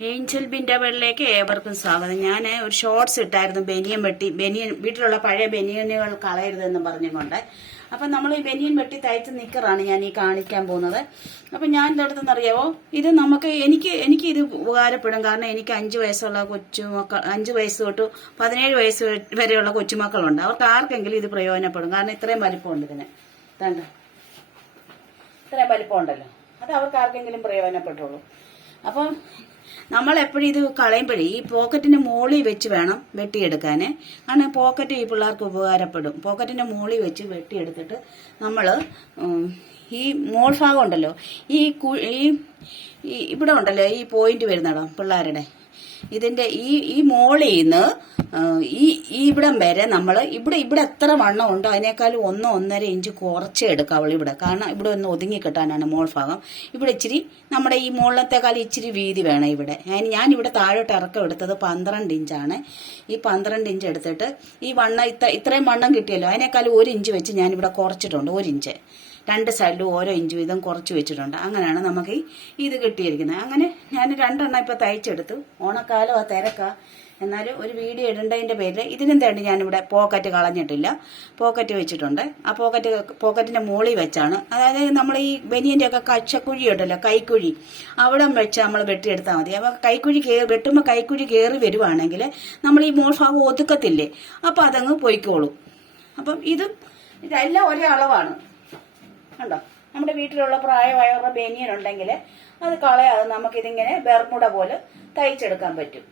Angel ബിന്റെ വെള്ളിലേക്ക് ഏവർക്കും സ്വാഗതം. ഞാൻ ഒരു ഷോർട്സ് ഇട്ടായിരുന്നു ബനിയൻ വെട്ടി ബനിയൻ വീട്ടിലുള്ള പഴയ ബനിയനുകൾ കളയരുതെന്ന് പറഞ്ഞുകൊണ്ട്. അപ്പം നമ്മൾ ഈ ബനിയൻ വെട്ടി തയ്ച്ച് നിക്കറാണ് ഞാൻ ഈ കാണിക്കാൻ പോകുന്നത്. അപ്പം ഞാൻ എന്റെ അടുത്തെന്നറിയാവോ ഇത് നമുക്ക് എനിക്ക് എനിക്ക് ഇത് ഉപകാരപ്പെടും. കാരണം എനിക്ക് അഞ്ച് വയസ്സുള്ള കൊച്ചുമക്കൾ അഞ്ച് വയസ്സ് തൊട്ട് പതിനേഴ് വയസ്സ് വരെയുള്ള കൊച്ചുമക്കളുണ്ട്. അവർക്ക് ആർക്കെങ്കിലും ഇത് പ്രയോജനപ്പെടും. കാരണം ഇത്രയും വലിപ്പമുണ്ട് ഇതിന്. തണ്ട ഇത്രയും വലിപ്പമുണ്ടല്ലോ. അത് അവർക്ക് ആർക്കെങ്കിലും പ്രയോജനപ്പെട്ടുള്ളൂ. അപ്പം നമ്മൾ എപ്പോഴും ഇത് കളയുമ്പോഴേ ഈ പോക്കറ്റിന് മുകളിൽ വെച്ച് വേണം വെട്ടിയെടുക്കാൻ കാരണം പോക്കറ്റ് ഈ പിള്ളേർക്ക് ഉപകാരപ്പെടും. പോക്കറ്റിന്റെ മുകളിൽ വെച്ച് വെട്ടിയെടുത്തിട്ട് നമ്മൾ ഈ മോൾ ഭാഗം ഉണ്ടല്ലോ ഈ ഈ ഇവിടെ ഉണ്ടല്ലോ ഈ പോയിന്റ് വരുന്നടം പിള്ളേരുടെ. ഇതിന്റെ ഈ ഈ മോളിൽ നിന്ന് ഈ ഇവിടം വരെ നമ്മൾ ഇവിടെ ഇവിടെ എത്ര വണ്ണം ഉണ്ടോ അതിനേക്കാളും ഒന്നോ ഒന്നര ഇഞ്ച് കുറച്ചേ എടുക്കാവുള്ളൂ ഇവിടെ. കാരണം ഇവിടെ ഒന്ന് ഒതുങ്ങി കിട്ടാനാണ് മോൾ ഭാഗം. ഇവിടെ ഇച്ചിരി നമ്മുടെ ഈ മുകളിലത്തെക്കാൾ ഇച്ചിരി വീതി വേണം ഇവിടെ. ഞാൻ ഇവിടെ താഴോട്ട് ഇറക്കം എടുത്തത് പന്ത്രണ്ട് ഇഞ്ചാണ്. ഈ പന്ത്രണ്ട് ഇഞ്ച് എടുത്തിട്ട് ഈ വണ്ണം ഇത്ര ഇത്രയും വണ്ണം കിട്ടിയല്ലോ. അതിനേക്കാളും ഒരു ഇഞ്ച് വെച്ച് ഞാൻ ഞാനിവിടെ കുറച്ചിട്ടുണ്ട് ഒരു ഇഞ്ച്. രണ്ട് സൈഡിലും ഓരോ ഇഞ്ച് വീതം കുറച്ച് വെച്ചിട്ടുണ്ട്. അങ്ങനെയാണ് നമുക്ക് ഇത് കിട്ടിയിരിക്കുന്നത്. അങ്ങനെ ഞാൻ രണ്ടെണ്ണം ഇപ്പോൾ തയ്ച്ചെടുത്തു. ഓണക്കാലം ആ തിരക്കാ. എന്നാലും ഒരു വീഡിയോ ഇടേണ്ടതിന്റെ പേരിൽ ഇതിനും തേണ്ടി ഞാനിവിടെ പോക്കറ്റ് കളഞ്ഞിട്ടില്ല. പോക്കറ്റ് വെച്ചിട്ടുണ്ട്. ആ പോക്കറ്റ് പോക്കറ്റിന്റെ മുകളിൽ വെച്ചാണ്. അതായത് നമ്മൾ ഈ ബനിയന്റെ ഒക്കെ കച്ചക്കുഴി ഉണ്ടല്ലോ കൈക്കുഴി. അവിടെ വെച്ച് നമ്മൾ വെട്ടിയെടുത്താൽ മതി. അപ്പോൾ കൈക്കുഴി കയറി വെട്ടുമ്പോൾ കൈക്കുഴി കയറി വരുവാണെങ്കിൽ നമ്മൾ ഈ മോൾ ഭാഗം ഒതുക്കത്തില്ലേ? അപ്പോൾ അതങ്ങ് പൊയ്ക്കോളും. അപ്പം ഇത് ഇതെല്ലാം ഒരേ അളവാണ്. കണ്ടോ? നമ്മുടെ വീട്ടിലുള്ള പ്രായമായവരുടെ ബനിയൻ ഉണ്ടെങ്കിൽ അത് കളയാതെ നമുക്കിതിങ്ങനെ ബെർമുട പോലെ തയ്ച്ചെടുക്കാൻ പറ്റും.